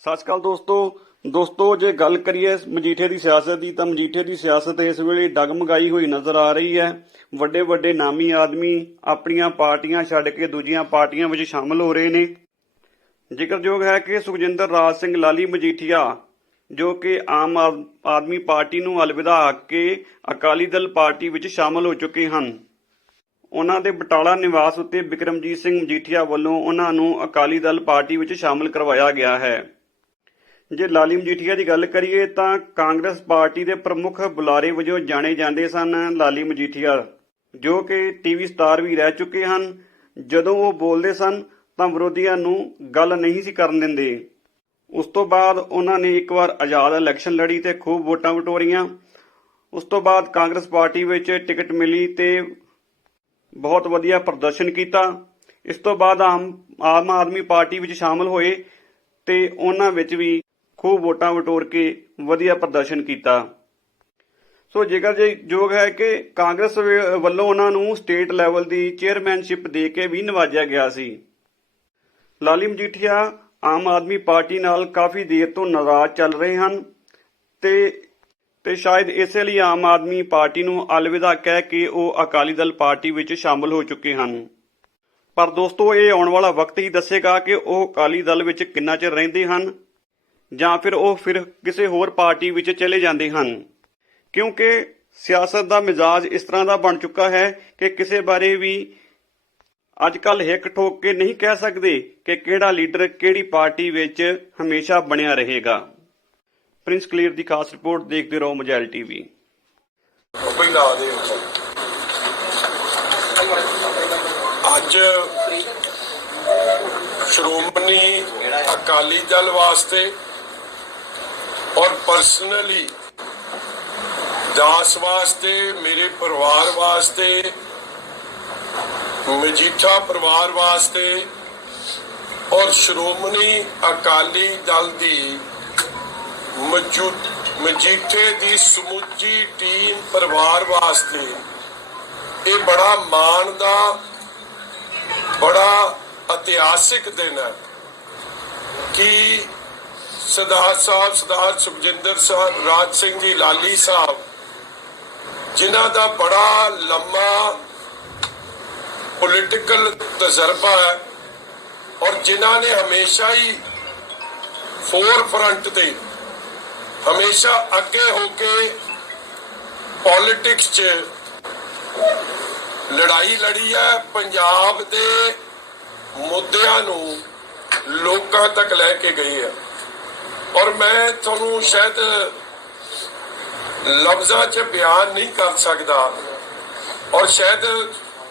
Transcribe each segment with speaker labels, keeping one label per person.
Speaker 1: ਸਤਿ ਸ਼੍ਰੀ ਅਕਾਲ ਦੋਸਤੋ। ਦੋਸਤੋ, ਜੇ ਗੱਲ ਕਰੀਏ ਮਜੀਠੇ ਦੀ ਸਿਆਸਤ ਦੀ, ਤਾਂ ਮਜੀਠੇ ਦੀ ਸਿਆਸਤ ਇਸ ਵੇਲੇ ਡਗਮਗਾਈ ਹੋਈ ਨਜ਼ਰ ਆ ਰਹੀ ਹੈ। ਵੱਡੇ ਵੱਡੇ ਨਾਮੀ ਆਦਮੀ ਆਪਣੀਆਂ ਪਾਰਟੀਆਂ ਛੱਡ ਕੇ ਦੂਜੀਆਂ ਪਾਰਟੀਆਂ ਵਿੱਚ ਸ਼ਾਮਲ ਹੋ ਰਹੇ ਨੇ। ਜ਼ਿਕਰਯੋਗ ਹੈ ਕਿ ਸੁਖਜਿੰਦਰ ਰਾਜ ਸਿੰਘ ਲਾਲੀ ਮਜੀਠੀਆ, ਜੋ ਕਿ ਆਮ ਆਦ- ਆਦਮੀ ਪਾਰਟੀ ਨੂੰ ਅਲਵਿਦਾ ਕੇ ਅਕਾਲੀ ਦਲ ਪਾਰਟੀ ਵਿੱਚ ਸ਼ਾਮਲ ਹੋ ਚੁੱਕੇ ਹਨ। ਉਹਨਾਂ ਦੇ ਬਟਾਲਾ ਨਿਵਾਸ ਉੱਤੇ ਬਿਕਰਮਜੀਤ ਸਿੰਘ ਮਜੀਠੀਆ ਵੱਲੋਂ ਉਹਨਾਂ ਨੂੰ ਅਕਾਲੀ ਦਲ ਪਾਰਟੀ ਵਿੱਚ ਸ਼ਾਮਲ ਕਰਵਾਇਆ ਗਿਆ ਹੈ। ਜੇ ਲਾਲੀ ਮਜੀਠੀਆ ਦੀ ਗੱਲ ਕਰੀਏ ਤਾਂ ਕਾਂਗਰਸ ਪਾਰਟੀ ਦੇ ਪ੍ਰਮੁੱਖ ਬੁਲਾਰੇ ਵਜੋਂ ਜਾਣੇ ਜਾਂਦੇ ਸਨ ਲਾਲੀ ਮਜੀਠੀਆ, ਜੋ ਕਿ ਟੀਵੀ ਸਟਾਰ ਵੀ ਰਹਿ ਚੁੱਕੇ ਹਨ। ਜਦੋਂ ਉਹ ਬੋਲਦੇ ਸਨ ਤਾਂ ਵਿਰੋਧੀਆਂ ਨੂੰ ਗੱਲ ਨਹੀਂ ਸੀ ਕਰਨ ਦਿੰਦੇ। ਉਸ ਤੋਂ ਬਾਅਦ ਉਹਨਾਂ ਨੇ ਇੱਕ ਵਾਰ ਆਜ਼ਾਦ ਇਲੈਕਸ਼ਨ ਲੜੀ ਤੇ ਖੂਬ ਵੋਟਾਂ ਵਟੋਰੀਆਂ। ਉਸ ਤੋਂ ਬਾਅਦ ਕਾਂਗਰਸ ਪਾਰਟੀ ਵਿੱਚ ਟਿਕਟ ਮਿਲੀ ਤੇ ਬਹੁਤ ਵਧੀਆ ਪ੍ਰਦਰਸ਼ਨ ਕੀਤਾ। ਇਸ ਤੋਂ ਬਾਅਦ ਆਮ ਆਮ ਆਦਮੀ ਪਾਰਟੀ ਵਿੱਚ ਸ਼ਾਮਲ ਹੋਏ ਤੇ ਉਹਨਾਂ ਵਿੱਚ ਵੀ ਖੂਬ ਵੋਟਾਂ ਵਟੋਰ ਕੇ ਵਧੀਆ ਪ੍ਰਦਰਸ਼ਨ ਕੀਤਾ। ਸੋ ਜੇਕਰ ਜੇ ਯੋਗ ਹੈ ਕਿ ਕਾਂਗਰਸ ਵੱਲੋਂ ਉਹਨਾਂ ਨੂੰ ਸਟੇਟ ਲੈਵਲ ਦੀ ਚੇਅਰਮੈਨਸ਼ਿਪ ਦੇ ਕੇ ਵੀ ਨਵਾਜਿਆ ਗਿਆ ਸੀ। ਲਾਲੀ ਮਜੀਠੀਆ ਆਮ ਆਦਮੀ ਪਾਰਟੀ ਨਾਲ ਕਾਫੀ ਦੇਰ ਤੋਂ ਨਾਰਾਜ਼ ਚੱਲ ਰਹੇ ਹਨ ਤੇ ਤੇ ਸ਼ਾਇਦ ਇਸੇ ਲਈ ਆਮ ਆਦਮੀ ਪਾਰਟੀ ਨੂੰ ਅਲਵਿਦਾ ਕਹਿ ਕੇ ਉਹ ਅਕਾਲੀ ਦਲ ਪਾਰਟੀ ਵਿੱਚ ਸ਼ਾਮਲ ਹੋ ਚੁੱਕੇ ਹਨ। ਪਰ ਦੋਸਤੋ, ਇਹ ਆਉਣ ਵਾਲਾ ਵਕਤ ਹੀ ਦੱਸੇਗਾ ਕਿ ਉਹ ਅਕਾਲੀ ਦਲ ਵਿੱਚ ਕਿੰਨਾ ਚਿਰ ਰਹਿੰਦੇ ਹਨ। ਜਾਂ ਫਿਰ ਉਹ ਫਿਰ ਕਿਸੇ ਹੋਰ ਪਾਰਟੀ ਵਿੱਚ ਚਲੇ ਜਾਂਦੇ ਹਨ। ਕਿਉਂਕਿ ਸਿਆਸਤ ਦਾ ਮਿਜ਼ਾਜ ਇਸ ਤਰ੍ਹਾਂ ਦਾ ਬਣ ਚੁੱਕਾ ਹੈ ਕਿ ਕਿਸੇ ਬਾਰੇ ਵੀ ਅੱਜ ਕੱਲ ਹਿੱਕ ਠੋਕ ਕੇ ਨਹੀਂ ਕਹਿ ਸਕਦੇ ਕਿ ਕਿਹੜਾ ਲੀਡਰ ਕਿਹੜੀ ਪਾਰਟੀ ਵਿੱਚ ਹਮੇਸ਼ਾ ਬਣਿਆ ਰਹੇਗਾ। ਪ੍ਰਿੰਸ ਕਲੀਅਰ ਦੀ ਖਾਸ ਰਿਪੋਰਟ ਦੇਖਦੇ ਰਹੋ ਮੋਬਾਈਲ ਟੀਵੀ।
Speaker 2: ਪਹਿਲਾ ਅੱਜ ਸ਼੍ਰੋਮਣੀ ਅਕਾਲੀ ਦਲ ਵਾਸਤੇ ਔਰ ਪਰਸਨਲੀ ਦਾਸ ਵਾਸਤੇ, ਮੇਰੇ ਪਰਿਵਾਰ ਵਾਸਤੇ, ਮਜੀਠਾ ਪਰਿਵਾਰ ਵਾਸਤੇ ਔਰ ਸ਼੍ਰੋਮਣੀ ਅਕਾਲੀ ਦਲ ਦੀ ਮੌਜੂਦ ਮਜੀਠੇ ਦੀ ਸਮੁੱਚੀ ਟੀਮ ਪਰਿਵਾਰ ਵਾਸਤੇ, ਇਹ ਬੜਾ ਮਾਣ ਦਾ, ਬੜਾ ਇਤਿਹਾਸਿਕ ਦਿਨ ਹੈ ਕਿ ਸਰਦਾਰ ਸਾਹਿਬ, ਸਰਦਾਰ ਸੁਖਜਿੰਦਰ ਸਾਹਿਬ ਰਾਜ ਸਿੰਘ ਜੀ, ਲਾਲੀ ਸਾਹਿਬ, ਜਿਨ੍ਹਾਂ ਦਾ ਬੜਾ ਲੰਮਾ ਪੋਲਿਟੀਕਲ ਤਜਰਬਾ ਹੈ ਔਰ ਜਿਨ੍ਹਾਂ ਨੇ ਹਮੇਸ਼ਾ ਹੀ ਫੋਰ ਫਰੰਟ ਤੇ, ਹਮੇਸ਼ਾ ਅੱਗੇ ਹੋ ਕੇ ਪੋਲਿਟਿਕਸ 'ਚ ਲੜਾਈ ਲੜੀ ਹੈ, ਪੰਜਾਬ ਦੇ ਮੁੱਦਿਆਂ ਨੂੰ ਲੋਕਾਂ ਤੱਕ ਲੈ ਕੇ ਗਏ ਹੈ। ਔਰ ਮੈਂ ਤੁਹਾਨੂੰ ਸ਼ਾਇਦ ਲਫ਼ਜ਼ਾਂ 'ਚ ਬਿਆਨ ਨਹੀਂ ਕਰ ਸਕਦਾ। ਔਰ ਸ਼ਾਇਦ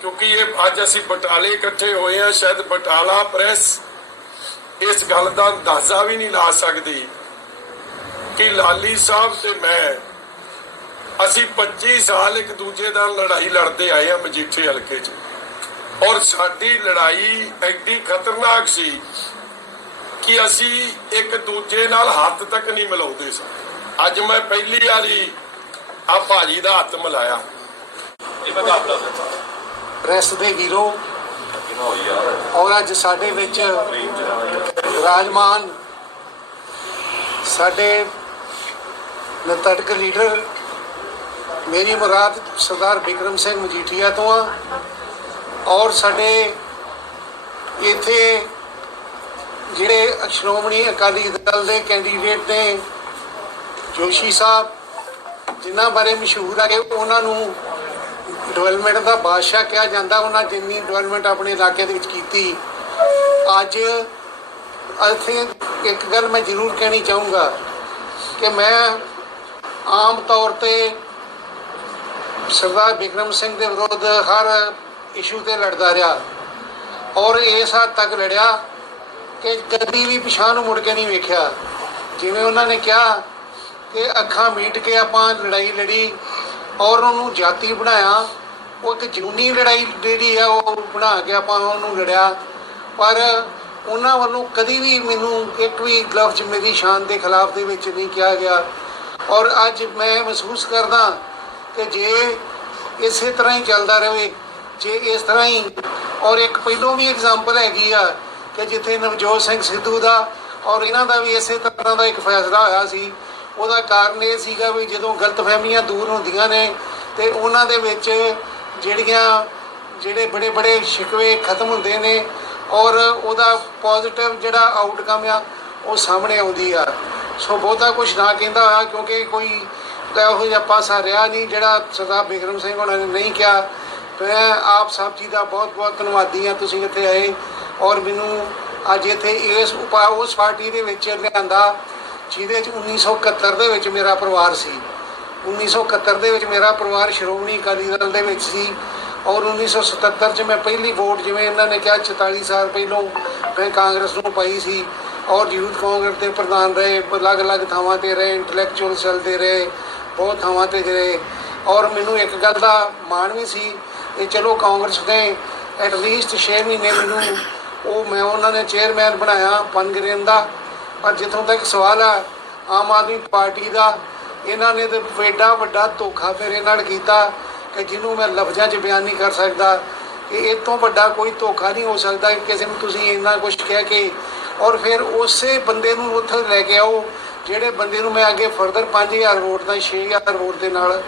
Speaker 2: ਕਿਉਂਕਿ ਇਹ ਅੱਜ ਅਸੀਂ ਬਟਾਲੇ ਇਕੱਠੇ ਹੋਏ ਆ ਸ਼ਾਇਦ ਬਟਾਲਾ ਪ੍ਰੈਸ ਇਸ ਗੱਲ ਦਾ ਅੰਦਾਜ਼ਾ ਵੀ ਨਹੀਂ ਲਾ ਸਕਦੀ ਕਿ ਲਾਲੀ ਸਾਹਿਬ ਤੇ ਮੈਂ ਅਸੀਂ 25 ਸਾਲ ਇੱਕ ਦੂਜੇ ਨਾਲ ਲੜਾਈ ਲੜਦੇ ਆਏ ਆ ਮਜੀਠੇ ਹਲਕੇ 'ਚ। ਔਰ ਸਾਡੀ ਲੜਾਈ ਐਡੀ ਖਤਰਨਾਕ ਸੀ ਕਿ ਅਸੀਂ ਇੱਕ ਦੂਜੇ ਨਾਲ ਹੱਥ ਤੱਕ ਨਹੀਂ ਮਿਲਾਉਂਦੇ ਸਾਂ ਅੱਜ ਮੈਂ ਪਹਿਲੀ ਵਾਰੀ ਆ ਭਾਜੀ ਦਾ ਹੱਥ ਮਿਲਾਇਆ।
Speaker 3: ਪ੍ਰੈਸ ਦੇ ਵੀਰੋ। ਔਰ ਅੱਜ ਸਾਡੇ ਵਿੱਚ ਰਾਜਮਾਨ ਸਾਡੇ ਨਤੜਕ ਲੀਡਰ ਮੇਰੀ ਮੁਰਾਦ ਸਰਦਾਰ ਬਿਕਰਮ ਸਿੰਘ ਮਜੀਠੀਆ ਤੋਂ ਆ। ਔਰ ਸਾਡੇ ਇਥੇ ਜਿਹੜੇ ਸ਼੍ਰੋਮਣੀ ਅਕਾਲੀ ਦਲ ਦੇ ਕੈਂਡੀਡੇਟ ਨੇ, ਜੋਸ਼ੀ ਸਾਹਿਬ, ਜਿਨ੍ਹਾਂ ਬਾਰੇ ਮਸ਼ਹੂਰ ਆ ਕਿ ਉਹਨਾਂ ਨੂੰ ਡਿਵੈਲਪਮੈਂਟ ਦਾ ਬਾਦਸ਼ਾਹ ਕਿਹਾ ਜਾਂਦਾ, ਉਹਨਾਂ ਜਿੰਨੀ ਡਿਵੈਲਪਮੈਂਟ ਆਪਣੇ ਇਲਾਕੇ ਦੇ ਵਿੱਚ ਕੀਤੀ। ਅੱਜ ਅਸੀਂ ਇੱਕ ਗੱਲ ਮੈਂ ਜ਼ਰੂਰ ਕਹਿਣੀ ਚਾਹੂੰਗਾ ਕਿ ਮੈਂ ਆਮ ਤੌਰ ਤੇ ਸਰਦਾਰ ਬਿਕਰਮ ਸਿੰਘ ਦੇ ਵਿਰੁੱਧ ਹਰ ਇਸ਼ੂ ਤੇ ਲੜਦਾ ਰਿਹਾ ਔਰ ਇਸ ਹੱਦ ਤੱਕ ਲੜਿਆ। ਕਿ ਕਦੀ ਵੀ ਪਿਛਾਂ ਨੂੰ ਮੁੜ ਕੇ ਨਹੀਂ ਵੇਖਿਆ। ਜਿਵੇਂ ਉਹਨਾਂ ਨੇ ਕਿਹਾ ਕਿ ਅੱਖਾਂ ਮੀਟ ਕੇ ਆਪਾਂ ਲੜਾਈ ਲੜੀ ਔਰ ਉਹਨੂੰ ਜਾਤੀ ਬਣਾਇਆ। ਉਹ ਇੱਕ ਜਨੂਨੀ ਲੜਾਈ ਜਿਹੜੀ ਆ, ਉਹ ਬਣਾ ਕੇ ਆਪਾਂ ਉਹਨੂੰ ਲੜਿਆ। ਪਰ ਉਹਨਾਂ ਵੱਲੋਂ ਕਦੀ ਵੀ ਮੈਨੂੰ ਇੱਕ ਵੀ ਲਫ਼ਜ਼ ਮੇਰੀ ਸ਼ਾਨ ਦੇ ਖਿਲਾਫ ਦੇ ਵਿੱਚ ਨਹੀਂ ਕਿਹਾ ਗਿਆ। ਔਰ ਅੱਜ ਮੈਂ ਮਹਿਸੂਸ ਕਰਦਾ ਕਿ ਜੇ ਇਸੇ ਤਰ੍ਹਾਂ ਹੀ ਚੱਲਦਾ ਰਹੇ, ਜੇ ਇਸ ਤਰ੍ਹਾਂ ਹੀ, ਔਰ ਇੱਕ ਪਹਿਲੋਂ ਵੀ ਐਗਜ਼ਾਮਪਲ ਹੈਗੀ ਆ ਕਿ ਜਿੱਥੇ ਨਵਜੋਤ ਸਿੰਘ ਸਿੱਧੂ ਦਾ ਔਰ ਇਹਨਾਂ ਦਾ ਵੀ ਇਸੇ ਤਰ੍ਹਾਂ ਦਾ ਇੱਕ ਫੈਸਲਾ ਹੋਇਆ ਸੀ, ਉਹਦਾ ਕਾਰਨ ਇਹ ਸੀਗਾ ਵੀ ਜਦੋਂ ਗਲਤਫਹਿਮੀਆਂ ਦੂਰ ਹੁੰਦੀਆਂ ਨੇ ਤੇ ਉਹਨਾਂ ਦੇ ਵਿੱਚ ਜਿਹੜੀਆਂ, ਜਿਹੜੇ ਬੜੇ ਬੜੇ ਸ਼ਿਕਵੇ ਖਤਮ ਹੁੰਦੇ ਨੇ ਔਰ ਉਹਦਾ ਪੋਜ਼ਿਟਿਵ ਜਿਹੜਾ ਆਊਟਕਮ ਆ, ਉਹ ਸਾਹਮਣੇ ਆਉਂਦੀ ਆ। ਸੋ ਬਹੁਤਾ ਕੁਝ ਨਾ ਕਹਿੰਦਾ ਹੋਇਆ ਕਿਉਂਕਿ ਕੋਈ ਇਹੋ ਜਿਹਾ ਪਾਸਾ ਰਿਹਾ ਨਹੀਂ ਜਿਹੜਾ ਸਰਦਾਰ ਬਿਕਰਮ ਸਿੰਘ ਉਹਨਾਂ ਨੇ ਨਹੀਂ ਕਿਹਾ। ਮੈਂ ਆਪ ਸਭ ਜੀ ਦਾ ਬਹੁਤ ਬਹੁਤ ਧੰਨਵਾਦੀ ਹਾਂ, ਤੁਸੀਂ ਇੱਥੇ ਆਏ ਔਰ ਮੈਨੂੰ ਅੱਜ ਇੱਥੇ ਇਸ ਉਪਾ, ਉਸ ਪਾਰਟੀ ਦੇ ਵਿੱਚ ਲਿਆਂਦਾ, ਜਿਹਦੇ ਚ 1971 ਦੇ ਵਿੱਚ ਮੇਰਾ ਪਰਿਵਾਰ ਸੀ। 1971 ਦੇ ਵਿੱਚ ਮੇਰਾ ਪਰਿਵਾਰ ਸ਼੍ਰੋਮਣੀ ਅਕਾਲੀ ਦਲ ਦੇ ਵਿੱਚ ਸੀ ਔਰ 1977 ਚ ਮੈਂ ਪਹਿਲੀ ਵੋਟ ਜਿਵੇਂ ਇਹਨਾਂ ਨੇ ਕਿਹਾ 44 ਸਾਲ ਪਹਿਲੋਂ ਮੈਂ ਕਾਂਗਰਸ ਨੂੰ ਪਾਈ ਸੀ ਔਰ ਯੂਥ ਕਾਂਗਰਸ ਦੇ ਪ੍ਰਧਾਨ ਰਹੇ, ਅਲੱਗ-ਅਲੱਗ ਥਾਵਾਂ ਤੇ ਰਹੇ, ਇੰਟੈਲੈਕਚੁਅਲ ਸੈੱਲ ਤੇ ਰਹੇ, ਬਹੁਤ ਥਾਵਾਂ ਤੇ ਰਹੇ। ਔਰ ਮੈਨੂੰ ਇੱਕ ਗੱਲ ਦਾ ਮਾਣ ਵੀ ਸੀ ਕਿ ਚਲੋ ਕਾਂਗਰਸ ਨੇ ਐਟ ਲੀਸਟ 6 ਮਹੀਨੇ ਮੈਨੂੰ ਉਹ ਮੈਂ ਉਹਨਾਂ ਨੇ ਚੇਅਰਮੈਨ ਬਣਾਇਆ ਪਨਗਰੇਨ ਦਾ। ਪਰ ਜਿੱਥੋਂ ਤੱਕ ਸਵਾਲ ਆ, ਆਮ ਆਦਮੀ ਪਾਰਟੀ ਦਾ, ਇਹਨਾਂ ਨੇ ਤੇ ਐਡਾ ਵੱਡਾ ਧੋਖਾ ਮੇਰੇ ਨਾਲ ਕੀਤਾ ਕਿ ਜਿਹਨੂੰ ਮੈਂ ਲਫ਼ਜ਼ਾਂ 'ਚ ਬਿਆਨ ਨਹੀਂ ਕਰ ਸਕਦਾ। ਕਿ ਇਹ ਤੋਂ ਵੱਡਾ ਕੋਈ ਧੋਖਾ ਨਹੀਂ ਹੋ ਸਕਦਾ ਕਿ ਕਿਸੇ ਨੂੰ ਤੁਸੀਂ ਇੰਨਾ ਕੁਝ ਕਹਿ ਕੇ ਔਰ ਫਿਰ ਉਸੇ ਬੰਦੇ ਨੂੰ ਉੱਥੇ ਲੈ ਕੇ ਆਓ, ਜਿਹੜੇ ਬੰਦੇ ਨੂੰ ਮੈਂ ਅੱਗੇ ਫਰਦਰ 5000 ਵੋਟ ਦਾ 6000 ਵੋਟ ਦੇ ਨਾਲ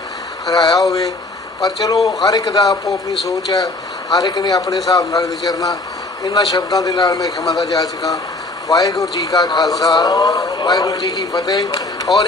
Speaker 3: ਹਰਾਇਆ ਹੋਵੇ। ਪਰ ਚਲੋ, ਹਰ ਇੱਕ ਦਾ ਆਪੋ ਆਪਣੀ ਸੋਚ ਹੈ, ਹਰ ਇੱਕ ਨੇ ਆਪਣੇ ਹਿਸਾਬ ਨਾਲ ਵਿਚਰਨਾ। ਇਹਨਾਂ ਸ਼ਬਦਾਂ ਦੇ ਨਾਲ ਮੈਂ ਖਿਮਾ ਦਾ ਜਾ ਚੁੱਕਾ ਵਾਹਿਗੁਰੂ ਜੀ ਕਾ ਖਾਲਸਾ, ਵਾਹਿਗੁਰੂ ਜੀ ਕੀ ਫਤਿਹ। ਔਰ